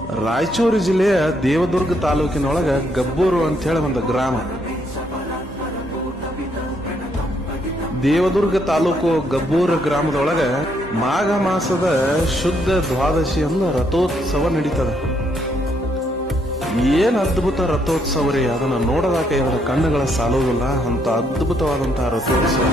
ರಾಯಚೂರು ಜಿಲ್ಲೆಯ ದೇವದುರ್ಗ ತಾಲೂಕಿನೊಳಗ ಗಬ್ಬೂರು ಅಂತ ಹೇಳಿ ಒಂದು ಗ್ರಾಮ. ದೇವದುರ್ಗ ತಾಲೂಕು ಗಬ್ಬೂರು ಗ್ರಾಮದೊಳಗ ಮಾಘ ಮಾಸದ ಶುದ್ಧ ದ್ವಾದಶಿ ಅಂದ ರಥೋತ್ಸವ ನಡೀತದ. ಏನ್ ಅದ್ಭುತ ರಥೋತ್ಸವ ರೀ, ಅದನ್ನ ನೋಡದಾಕ ಇವರ ಕಣ್ಣುಗಳ ಸಾಲುವುದಿಲ್ಲ. ಅಂತ ಅದ್ಭುತವಾದಂತಹ ರಥೋತ್ಸವ.